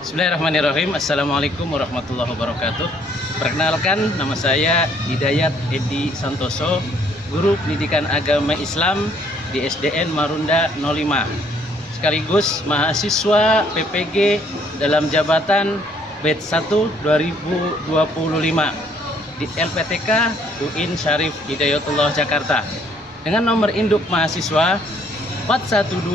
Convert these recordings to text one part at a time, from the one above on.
Bismillahirrahmanirrahim. Assalamualaikum warahmatullahi wabarakatuh. Perkenalkan, nama saya Hidayat Edi Santoso, Guru Pendidikan Agama Islam di SDN Marunda 05, sekaligus mahasiswa PPG dalam jabatan Batch 1 2025 di LPTK UIN Syarif Hidayatullah Jakarta dengan nomor induk mahasiswa 412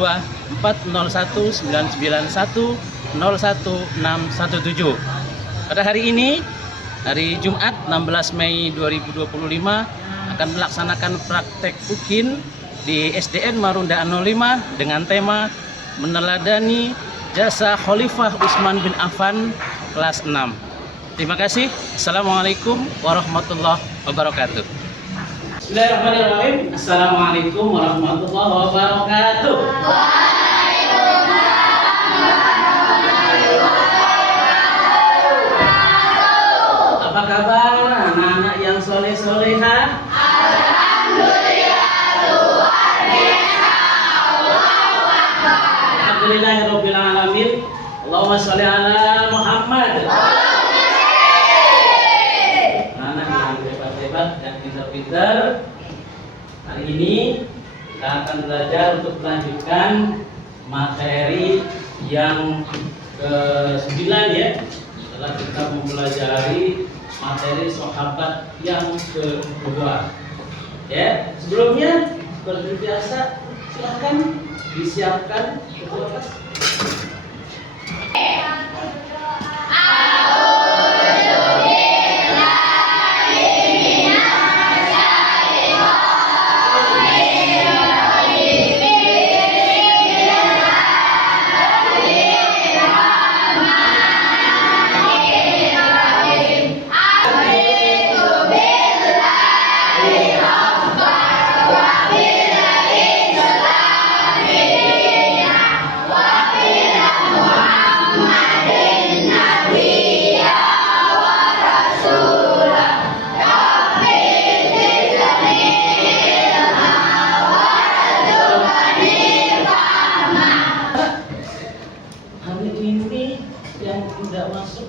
401 991 01617. Pada hari ini, hari Jumat 16 Mei 2025, akan melaksanakan praktek UKIN di SDN Marunda 05 dengan tema meneladani jasa Khalifah Utsman bin Affan kelas 6. Terima kasih. Assalamualaikum warahmatullahi wabarakatuh. Bismillahirrahmanirrahim. Assalamualaikum warahmatullahi wabarakatuh. Apa kabar anak-anak yang soleh-soleha? Alhamdulillah, luar biasa. Allahu Akbar. Alhamdulillahirabbil alamin. Allahumma sholli ala Muhammad. Anak yang hebat-hebat dan pintar-pintar, hari ini kita akan belajar untuk melanjutkan materi yang ke-9 ya. Setelah kita mempelajari materi sahabat yang kedua. Ya, sebelumnya seperti biasa silahkan disiapkan ketua kelas.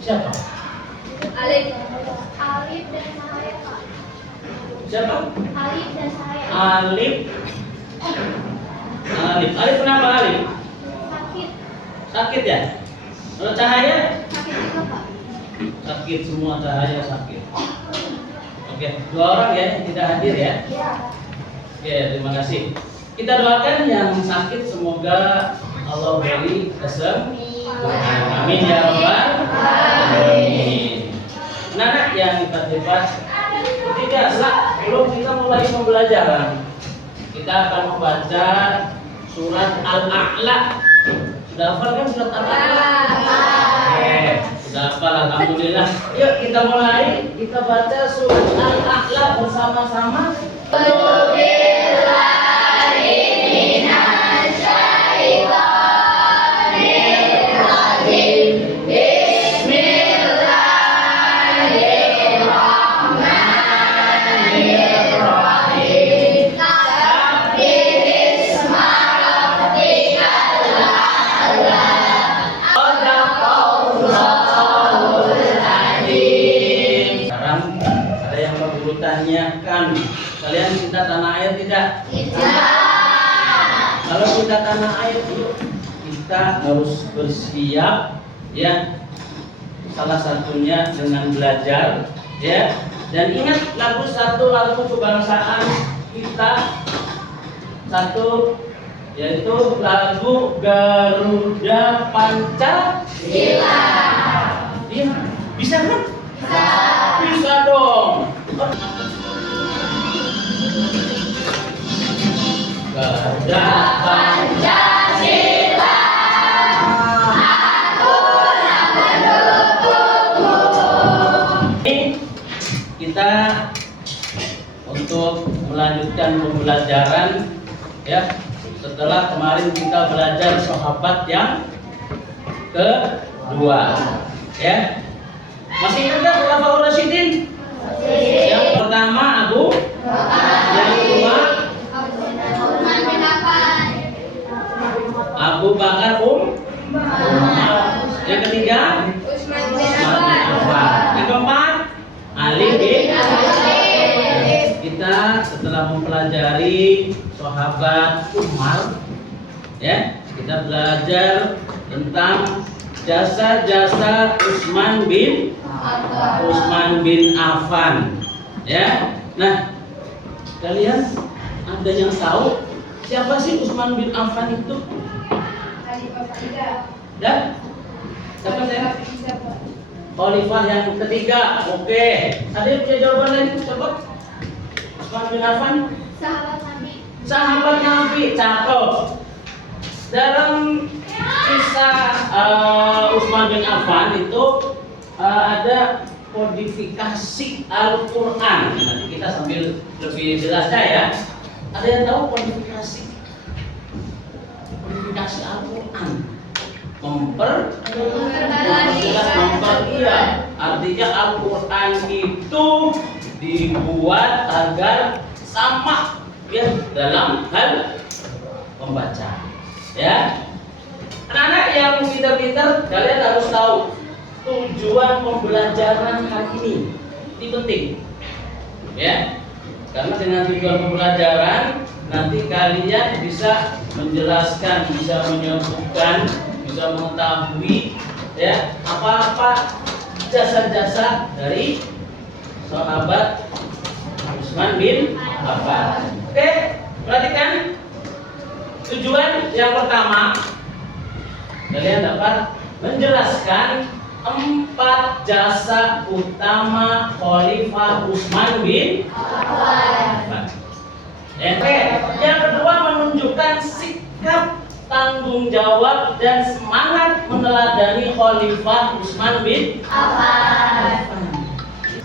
Siapa? Alif dan saya, Pak. Siapa? Alif dan saya. Alif. Alif kenapa Alif? Sakit. Sakit ya? Kalau Cahaya? Sakit juga, Pak. Sakit, semua Cahaya sakit. Oke, dua orang ya yang tidak hadir ya. Iya. Oke, terima kasih. Kita doakan yang sakit semoga Allah beri kesembuhan. Amin ya rabbal alamin. Anak yang kita bebas, ketika sebelum kita mulai pembelajaran, kita akan membaca surat Al-A'la. Sudah hafal kan surat Al-A'la? Oke, sudah hafal, alhamdulillah. Yuk kita mulai, kita baca surat Al-A'la bersama-sama. Tanyakan, kalian cinta tanah air tidak? Tidak. Kalau cinta tanah air, kita harus bersiap ya. Salah satunya dengan belajar ya. Dan ingat lagu kebangsaan kita satu, yaitu lagu Garuda Pancasila. Ya, bisa kan? Bisa dong. Garuda Pancasila, akulah pendukungmu. Kita untuk melanjutkan pembelajaran ya. Setelah kemarin kita belajar sahabat yang kedua ya. Masih ingat enggak Khulafaur Rasyidin? Yang pertama Abu, yang kedua Abu Bakar, Umar, Yang ketiga, Utsman bin Utsman bin Affan. Affan. Yang keempat, Ali bin Abi Thalib. Kita setelah mempelajari sahabat Umar, ya, kita belajar tentang jasa-jasa Utsman bin Affan, ya. Nah, kalian ada yang tahu siapa sih Utsman bin Affan itu? Dan siapa saya? Khalifah yang ketiga. Oke. Ada yang punya jawaban lain? Coba. Utsman bin Affan. Sahabat Nabi. Sahabat Nabi. Cakep. Dalam kisah Utsman bin Affan itu ada kodifikasi Al-Quran. Nanti kita sambil lebih jelasnya ya. Ada yang tahu kodifikasi Al-Quran? Iya. Artinya Al-Quran itu dibuat agar sama ya dalam hal membaca. Ya, anak-anak yang pintar-pintar, kalian harus tahu tujuan pembelajaran hari ini. Ini penting, ya, karena dengan tujuan pembelajaran nanti kalian bisa menjelaskan, bisa menyebutkan, bisa mengetahui, ya, apa-apa jasa-jasa dari sahabat Utsman bin Affan. Oke, perhatikan. Tujuan yang pertama, kalian dapat menjelaskan 4 jasa utama Khalifah Utsman bin Affan. Yang kedua, menunjukkan sikap tanggung jawab dan semangat meneladani Khalifah Utsman bin Affan.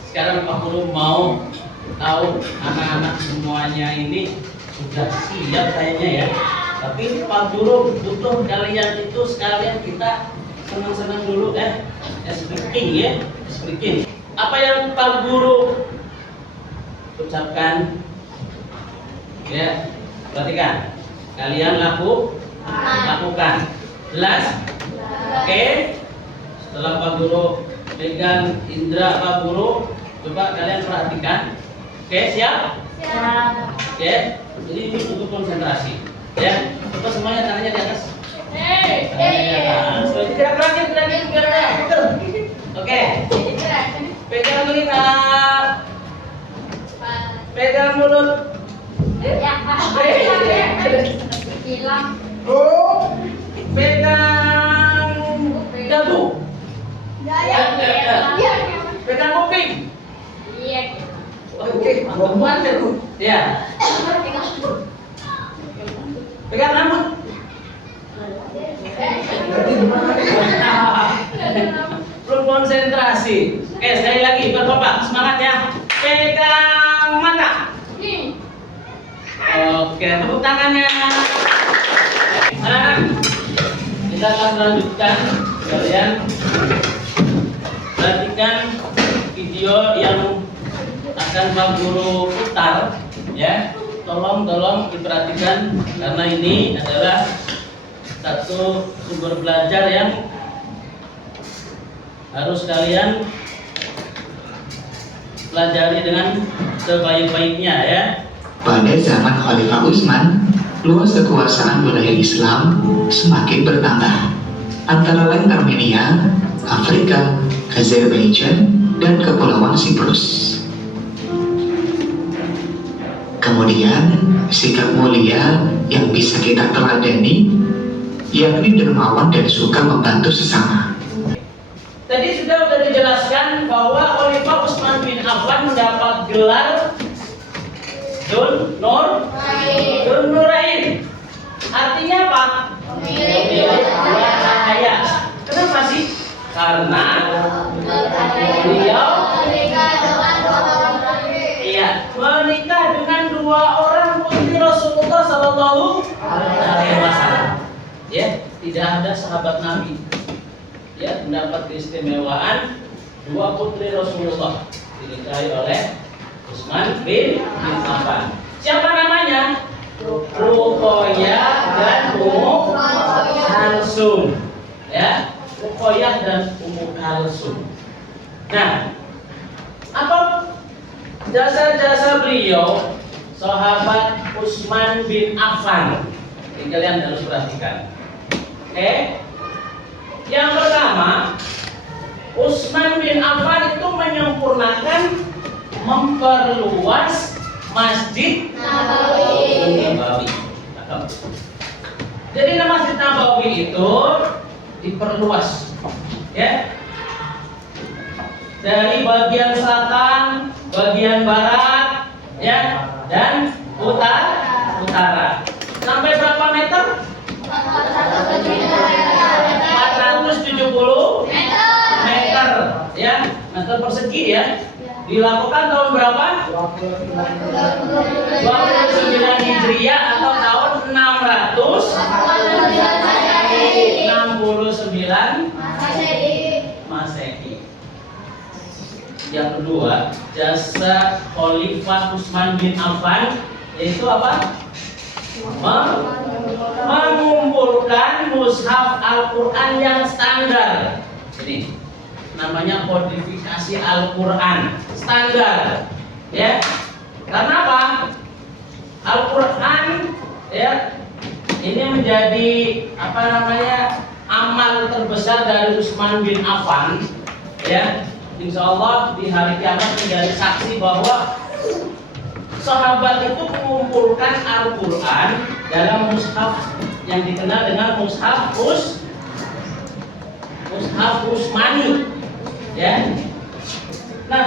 Sekarang Pak Guru mau tahu anak-anak semuanya ini sudah siap kayaknya ya. Tapi Pak Guru butuh kalian itu sekalian kita senang-senang dulu speaking ya, speaking. Apa yang Pak Guru ucapkan? Ya, perhatikan. Kalian lakukan. Jelas? Oke. Setelah Pak Guru pegang indera Pak Guru, coba kalian perhatikan. Oke, siap? Oke. Jadi ini butuh konsentrasi. Ya, coba semuanya tangannya di atas. Gerak-geraknya betul. Oke. Pegang telinga. Pegang mulut. Pegang dagu. Pegang kuping. Oke, mantap. Ya. Pegang rambut. Belum konsentrasi. Oke, sekali lagi buat Bapak, semangat ya. Pegang mata. Oke, tepuk tangannya. Nah, kita akan lanjutkan. Kalian perhatikan video yang akan Pak Guru putar, ya. Tolong diperhatikan karena ini adalah satu sumber belajar yang harus kalian pelajari dengan sebaik-baiknya ya. Pada zaman Khalifah Utsman, luas kekuasaan wilayah Islam semakin bertambah, antara lain Armenia, Afrika, Azerbaijan, dan Kepulauan Siprus. Kemudian, sikap mulia yang bisa kita teladani, yakni dermawan dan suka membantu sesama. Tadi sudah dijelaskan bahwa Khalifah Utsman bin Affan mendapat gelar Dzun Nurain. Artinya apa? Pemilik dua cahaya. Kenapa sih? Karena beliau menikah dengan 2 orang putri Rasulullah Sallallahu Alaihi Wasallam. Ya, tidak ada sahabat Nabi ya mendapat keistimewaan 2 putri Rasulullah dinikahi oleh Utsman bin Affan. Siapa namanya? Ruqayyah dan Ummu Kalsum. Ya, Ruqayyah dan Ummu Kalsum. Nah, apa jasa-jasa beliau sahabat Utsman bin Affan? Ini kalian harus perhatikan. Oke. Yang pertama, Utsman bin Affan itu menyempurnakan, memperluas Masjid Nabawi. Jadi Masjid Nabawi itu diperluas, ya, dari bagian selatan, bagian barat, ya, dan utara. Sampai berapa meter? 470 meter, ya, meter persegi, ya. Dilakukan tahun berapa? 29 Hijriah atau tahun 669 Masehi. Yang kedua, jasa Khalifah Utsman bin Affan yaitu apa? Mengumpulkan mushaf Al-Quran yang standar. Jadi namanya kodifikasi Al-Quran standar, ya. Karena apa? Al-Quran, ya, ini menjadi apa namanya, amal terbesar dari Utsman bin Affan, ya. Insya Allah di hari kiamat menjadi saksi bahwa sahabat itu mengumpulkan Al-Quran dalam mushaf yang dikenal dengan mushaf Utsmani, ya. Nah,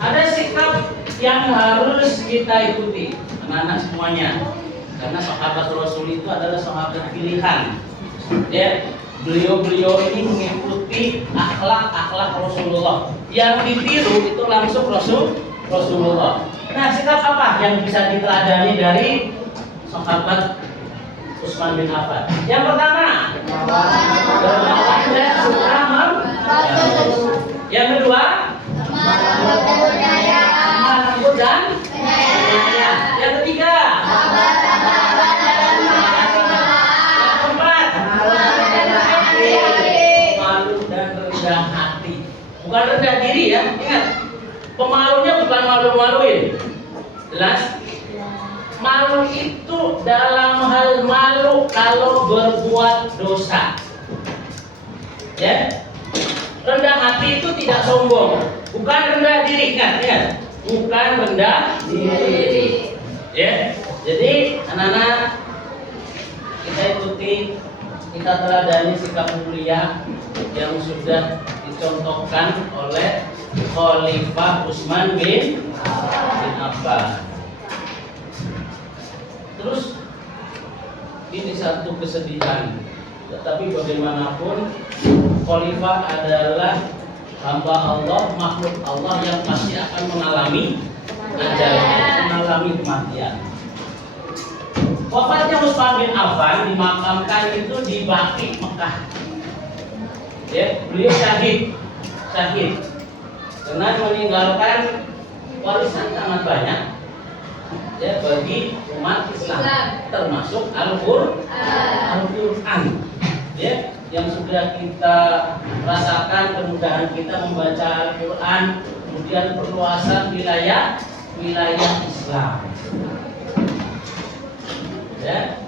ada sikap yang harus kita ikuti, anak-anak semuanya, karena sahabat Rasul itu adalah sahabat pilihan, ya. Beliau ini mengikuti akhlak Rasulullah. Yang ditiru itu langsung Rasulullah. Nah, sikap apa yang bisa diteladani dari sahabat Utsman bin Affan? Yang pertama, dermawan dan suka membantu. Yang kedua, lembut dan penyayang. Yang ketiga, yang keempat, malu dan rendah hati. Bukan rendah diri, ya. Ingat, pemalunya bukan malu-maluin. Jelas? Malu itu dalam hal malu kalau berbuat dosa, ya. Rendah hati itu tidak sombong, bukan rendah diri, ingat, bukan rendah diri, ya. Jadi anak-anak, kita ikuti, kita teladani sikap mulia yang sudah dicontohkan oleh Khalifah Utsman bin Affan. Terus ini satu kesedihan, tetapi bagaimanapun Khalifah adalah hamba Allah, makhluk Allah yang pasti akan mengalami ajal, mengalami kematian. Wafatnya Utsman bin Affan dimakamkan itu di Baqi, Mekah. Ya, beliau syahid karena meninggalkan warisan sangat banyak, ya, bagi umat Islam, termasuk Al-Quran, ya, yang sudah kita rasakan kemudahan kita membaca Al-Quran, kemudian perluasan wilayah Islam, ya.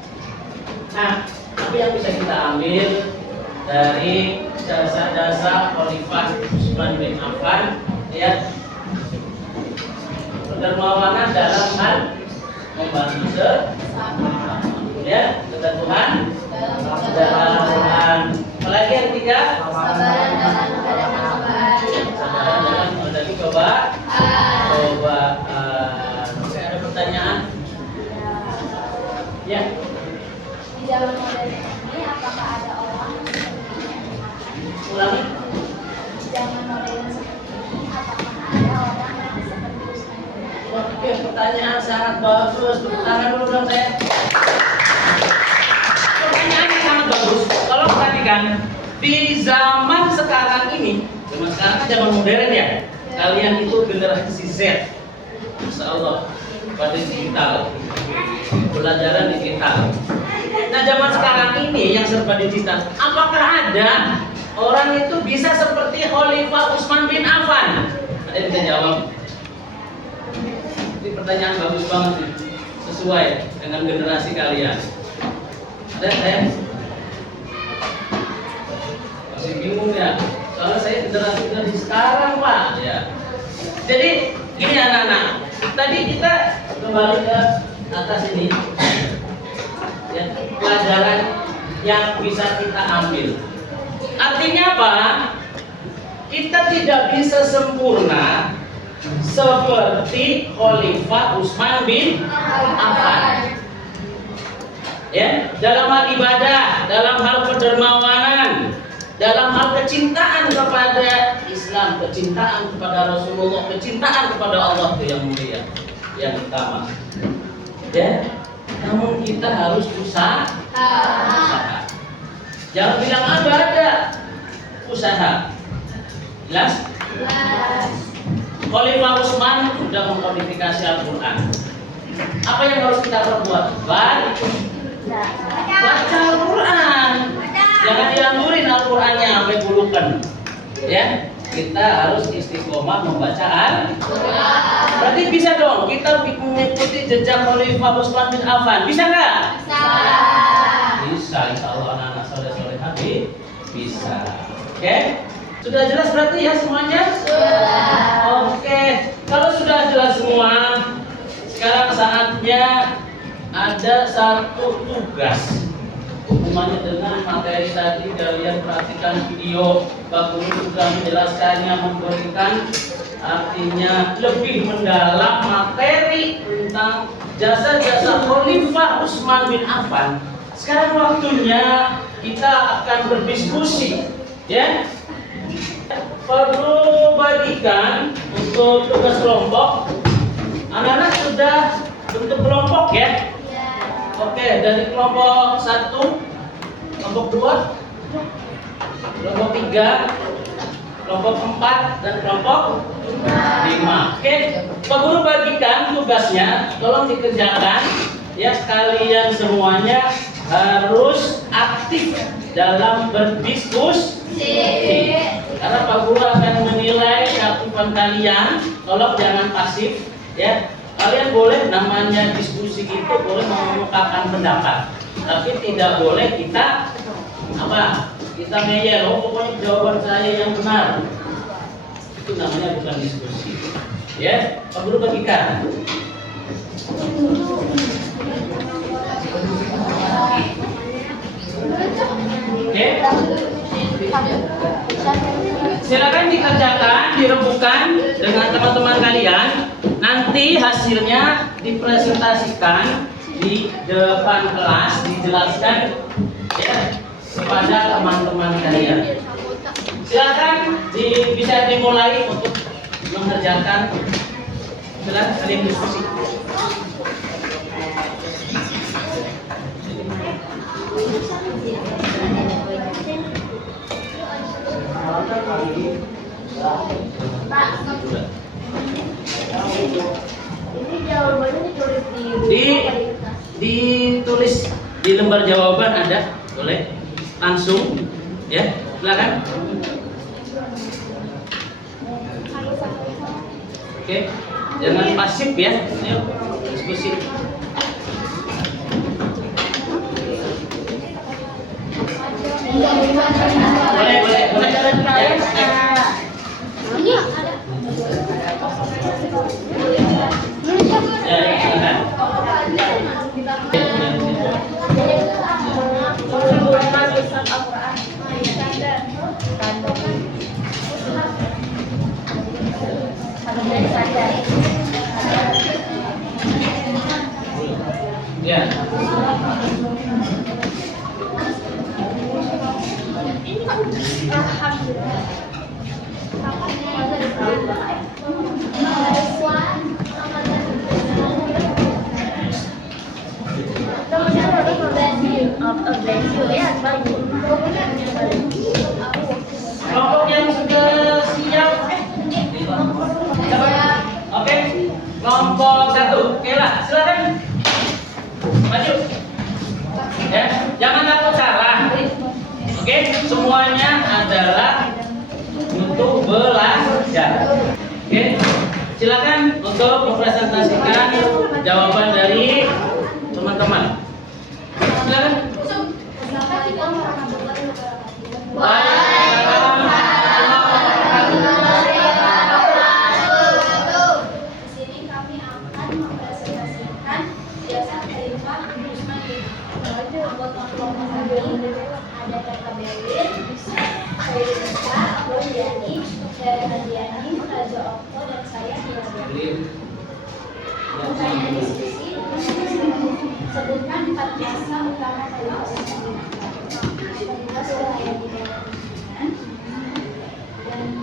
Nah, apa yang bisa kita ambil dari jasa-jasa Khalifah Utsman bin Affan, ya, kedermawanan dalam hal membantu sesama, ya, ketentuan dalam Quran. Apalagi yang ketiga, kesabaran dalam menghadapi cobaan. Oke, ada pertanyaan? Ya. Di zaman modern ini apakah ada orang Ulangi. di zaman modern seperti ini apakah ada orang yang seperti Utsman bin Affan? Oke, pertanyaan sangat bagus. Tepuk tangan dulu dong saya. Pertanyaannya sangat bagus. Kalau perhatikan di zaman sekarang ini, zaman modern, ya. Kalian itu generasi Z. Masya Allah, pada digital, pelajaran digital. Nah, zaman sekarang ini yang serba digital, apakah ada orang itu bisa seperti Khalifah Utsman bin Affan? Ada yang bisa jawab? Ini pertanyaan bagus banget nih, sesuai dengan generasi kalian. Ada saya? Masih bingung ya? Soalnya saya generasi sekarang Pak. Ya. Jadi gini anak-anak, tadi kita kembali ke atas ini, ya, pelajaran yang bisa kita ambil. Artinya apa? Kita tidak bisa sempurna seperti Khalifah Utsman bin Affan. Ya, dalam hal ibadah, dalam hal kedermawanan, dalam hal kecintaan kepada Islam, kecintaan kepada Rasulullah, kecintaan kepada Allah itu yang mulia, yang utama. Ya, namun kita harus usaha. Jangan bilang ada usaha. Jelas? Khalifah Utsman sudah mengkodifikasi Al-Quran. Apa yang harus kita perbuat? Baca Al-Quran. Jangan dianggurin Al-Qurannya sampai bulukan. Ya, kita harus istiqomah membaca Al-Quran. Berarti bisa dong kita mengikuti jejak Khalifah Utsman bin Affan. Bisa nggak? Bisa. Insya Allah anak-anak soleh-solehah bisa. Oke? Sudah jelas berarti ya semuanya? Sudah. Oke. Kalau sudah jelas semua, sekarang saatnya ada satu tugas. Hubungannya dengan materi tadi, kalian perhatikan video. Pak Guru sudah menjelaskannya, memberikan artinya lebih mendalam materi tentang jasa-jasa Khalifah Utsman bin Affan. Sekarang waktunya kita akan berdiskusi, ya. Perlu bagikan untuk tugas kelompok. Anak-anak sudah bentuk kelompok ya? Oke, dari kelompok 1, kelompok 2, kelompok 3, kelompok 4, dan kelompok 5. Oke, Pak Guru bagikan tugasnya, tolong dikerjakan. Ya, kalian semuanya harus aktif dalam berdiskusi. Karena Pak Guru akan menilai keaktifan kalian. Tolong jangan pasif, ya. Kalian boleh, namanya diskusi itu boleh mengemukakan pendapat, tapi tidak boleh kita kita ngeyel. Pokoknya jawaban saya yang benar. Itu namanya bukan diskusi. Ya, Pak Guru bagikan. Oke. Silakan dikerjakan, dirembukan dengan teman-teman kalian. Nanti hasilnya dipresentasikan di depan kelas, dijelaskan ya kepada teman-teman kalian. Silakan bisa dimulai untuk mengerjakan. Silakan kalian diskusi. Ini jawabannya ditulis di lembar jawaban ada, boleh langsung ya, silakan. Oke, jangan pasif ya, ayo diskusi. Boleh. Ya. Kelompok yang sudah siap. Oke, kelompok 1. Oke lah, silakan maju. Ya, jangan takut salah. Oke, semuanya adalah untuk belajar. Oke, silakan untuk mempresentasikan jawaban dari teman-teman. Silakan. Assalamualaikum warahmatullahi wabarakatuh. Waalaikumsalam warahmatullahi wabarakatuh. Di sini kami akan mempresentasikan jasa terima Usmani. Anggota kelompok kami ada Kakak Berlin, saya Rizka, Rodiani, saya Hadiani, Raja Okto, dan saya Hira Berlin. Pertanyaan diskusi, sebutkan 4 jasa utama Khalifah Utsmani. Khalifah sudah ada di dalam dan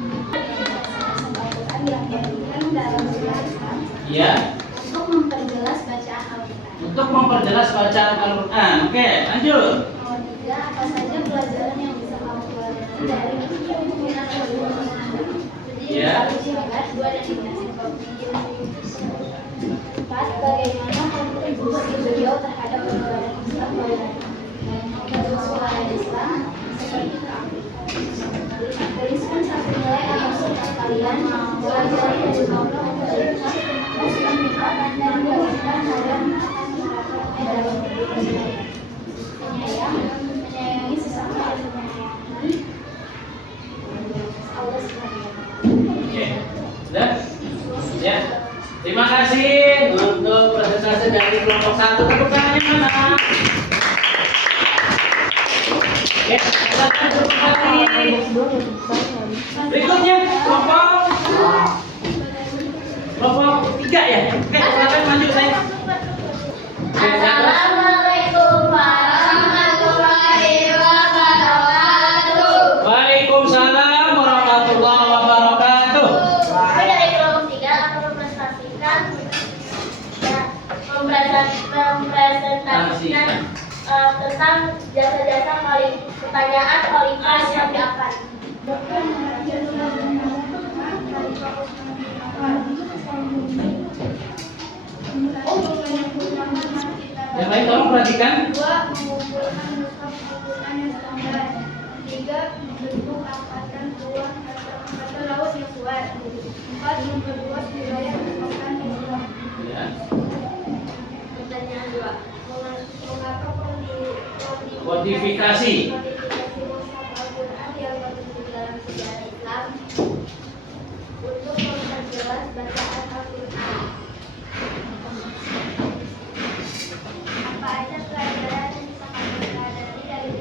Al-Quran yang diberikan dalam sejarah Islam Ya, untuk memperjelas bacaan Al-Quran. untuk memperjelas bacaan Al-Quran. Oke, lanjut. Nomor 3, apa saja pelajaran yang bisa kamu pelajari dari penggunaan Al-Quran? Ya. 1 2 dan 3. 4, bagaimana kontribusi beliau terhadap penyebaran Islam dan suara Islam seperti tuliskan 1 nilai atau sifat kalian pelajari dari Allah Muslim dan diwajibkan dalam dalam menyayangi sesama dan menyayangi Allah SWT. Oke, sudah? Ya. Terima kasih untuk presentasi dari kelompok 1. Tepuk tangannya mana? Oke, silakan tepuk tangan. Berikutnya kelompok 3 ya. Oke, silakan maju saya. Assalamualaikum warahmatullahi wabarakatuh. Waalaikumsalam warahmatullahi wabarakatuh. Kami dari kelompok 3 akan mempresentasikan tentang jasa-jasa pertanyaan Khalifah yang Ja'far. Yang lain tolong perhatikan. 2. Mengumpulkan mushaf Al-Quran yang standar. 3. Membentuk angkatan ruang atau laut yang kuat. 4. Memperluas wilayah kekuasaan Islam. Ya. Pertanyaan 2. Mengapa Kodifikasi. mushaf Al-Quran yang tertulis dalam sejarah Islam? Untuk memperjelas bacaan Al-Quran. Apa aja pelajaran yang bisa kamu pelajari dari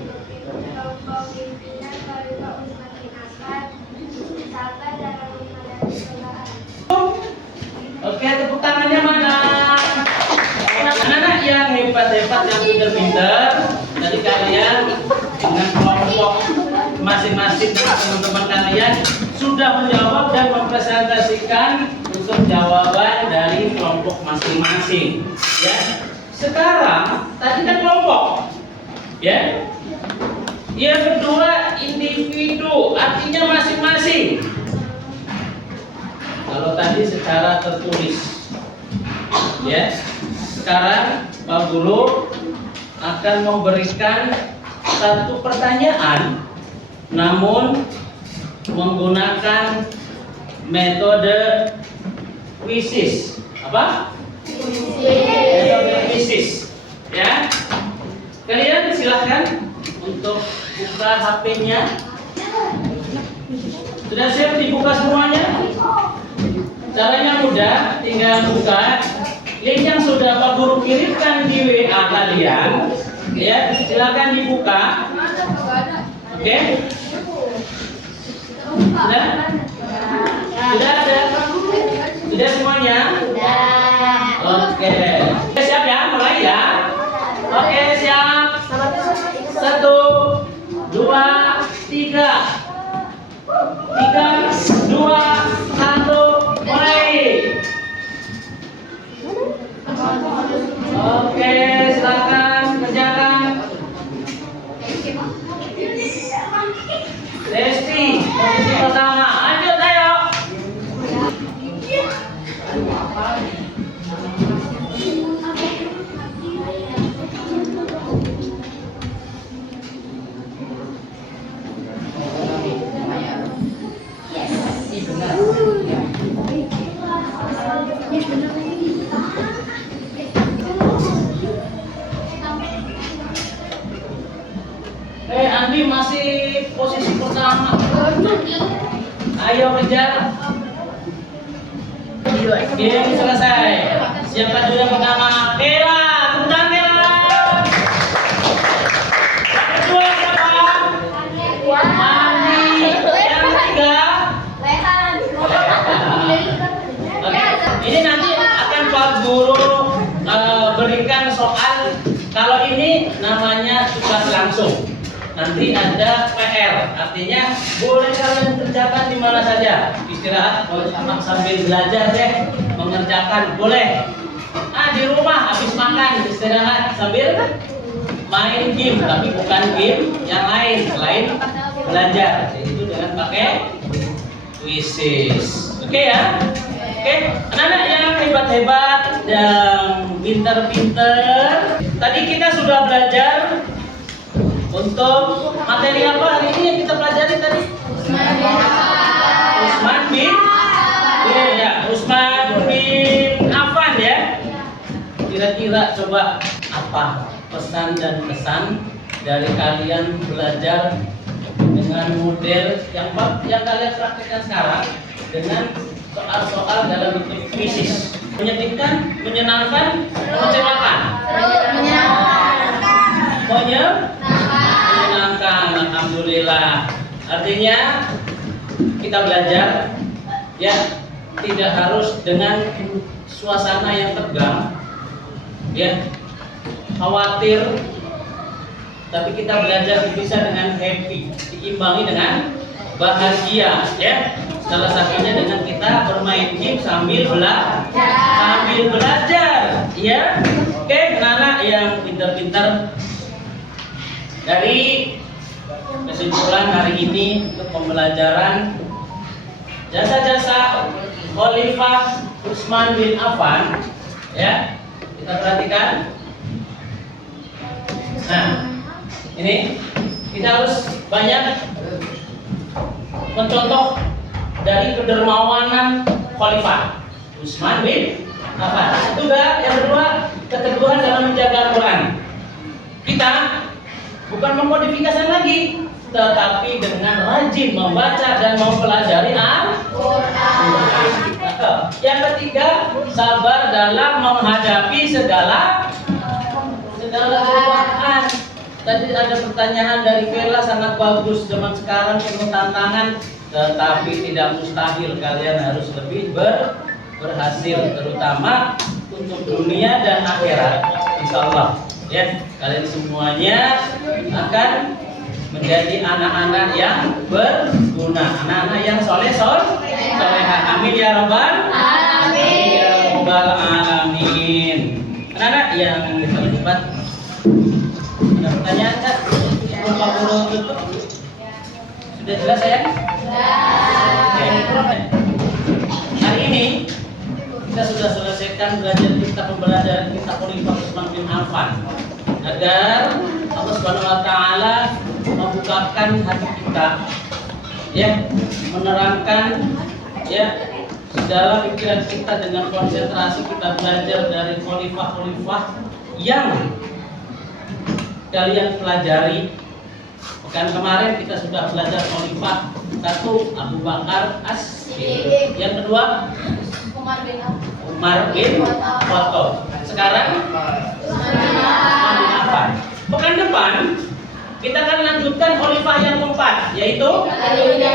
kelompok pimpinan Khalifah Utsman bin Affan, misalkan dalam menghadapi cobaan? Oke, tepuk tangannya mana? Anak-anak yang hebat-hebat, yang pintar-pintar, dari kalian dengan kelompok masing-masing dengan teman-teman kalian sudah menjawab dan mempresentasikan untuk jawaban dari kelompok masing-masing. Ya, sekarang tadi kan kelompok, ya. Yang kedua individu, artinya masing-masing. Kalau tadi secara tertulis, ya. Sekarang Pak Guru akan memberikan satu pertanyaan, namun menggunakan metode quizzes. Apa? Metode quizzes. Ya. Kalian silahkan untuk buka HP-nya. Sudah siap dibuka semuanya? Caranya mudah, tinggal buka link yang sudah Pak Guru kirimkan di WA kalian. Ya, silakan dibuka. Oke? Sudah? Sudah ada? Sudah semuanya? Oke. Siap ya? Mulai ya? Oke, siap. 1, 2, 3. 3, 2, 1, mulai. Oke, silakan kerjakan. Desti, posisi pertama. Lanjut, ayo. Ayo kejar. Game selesai. Siapa dulu yang pertama? Kela, tepuk tangan Kela. Yang kedua siapa? Mandi. Yang ketiga? Oke. Ini nanti akan Pak Guru berikan soal. Kalau ini namanya tugas langsung. Nanti ada PR, artinya boleh kalian kerjakan di mana saja. Istirahat, boleh sambil belajar deh, mengerjakan boleh. Di rumah habis makan istirahat sambil main game, tapi bukan game yang lain selain belajar. Jadi itu dengan pakai quizzes. Oke ya? Oke, anak-anak yang hebat-hebat, yang pinter-pinter. Tadi kita sudah belajar untuk materi apa hari ini yang kita pelajari tadi? Utsman bin Utsman bin Affan ya. Kira-kira coba apa pesan dan kesan dari kalian belajar dengan model yang kalian praktikkan sekarang dengan soal-soal dalam bentuk quizzes? Menyedihkan, menyenangkan, mengecewakan? Menyenangkan, alhamdulillah. Artinya kita belajar ya tidak harus dengan suasana yang tegang, ya khawatir, tapi kita belajar bisa dengan happy, diimbangi dengan bahagia, ya. Salah satunya dengan kita bermain game sambil belajar, ya. Oke, anak-anak yang pintar-pintar. Dari kesimpulan hari ini untuk pembelajaran jasa-jasa Khalifah Utsman bin Affan, ya kita perhatikan. Nah, ini kita harus banyak mencontoh dari kedermawanan Khalifah Utsman bin Affan. Juga yang kedua, keteguhan dalam menjaga Al-Quran. Kita bukan memodifikasi lagi, tetapi dengan rajin membaca dan mempelajari Al-Quran. Yang ketiga, sabar dalam menghadapi segala cobaan. Tadi ada pertanyaan dari Vela sangat bagus. Zaman sekarang penuh tantangan, tetapi tidak mustahil kalian harus lebih berhasil, terutama untuk dunia dan akhirat. Insya Allah. Ya, kalian semuanya akan menjadi anak-anak yang berguna, anak-anak yang solehah. Amin ya rabbal alamin. Ya rabbal alamin. Anak-anak yang terlibat, ada pertanyaan kan? Sebelum Pak Guru tutup, sudah jelas sayang? Oke. Hari ini kita sudah selesaikan belajar pembelajaran kitab Khalifah Utsman bin Affan, agar Allah Subhanahu wa taala membukakan hati kita, ya, menerangkan ya segala pikiran kita dengan konsentrasi kita belajar dari khalifah-khalifah yang kalian pelajari. Pekan kemarin kita sudah belajar khalifah satu Abu Bakar As-Siddiq, yang kedua Umar bin Khattab. Sekarang Utsman bin Affan. Pekan depan kita akan lanjutkan khalifah yang keempat, yaitu Ali bin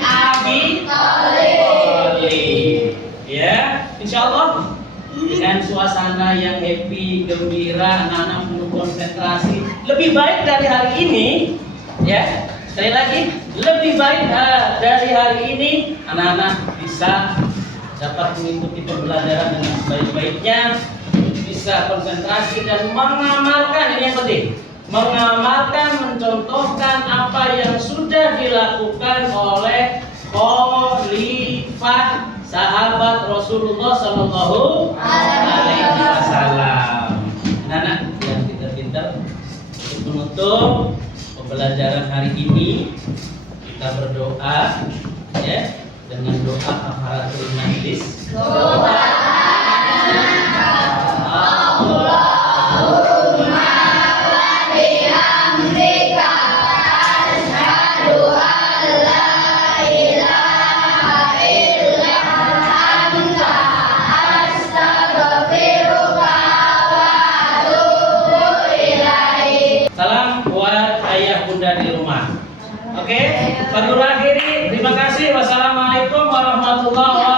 Abi Thalib. Ya, insyaallah dengan suasana yang happy, gembira, anak-anak penuh konsentrasi, lebih baik dari hari ini, ya. Sekali lagi, lebih baik dari hari ini, anak-anak bisa dapat mengikuti pembelajaran dengan sebaik-baiknya, bisa konsentrasi dan mengamalkan. Ini yang penting, mengamalkan, mencontohkan apa yang sudah dilakukan oleh khalifah sahabat Rasulullah Sallallahu Alaihi Wasallam. Anak-anak yang pintar-pintar, untuk menutup pembelajaran hari ini kita berdoa, ya, dengan doa kafaratul majlis. Oke, Pak Guru akhiri. Terima kasih. Wassalamualaikum warahmatullahi wabarakatuh.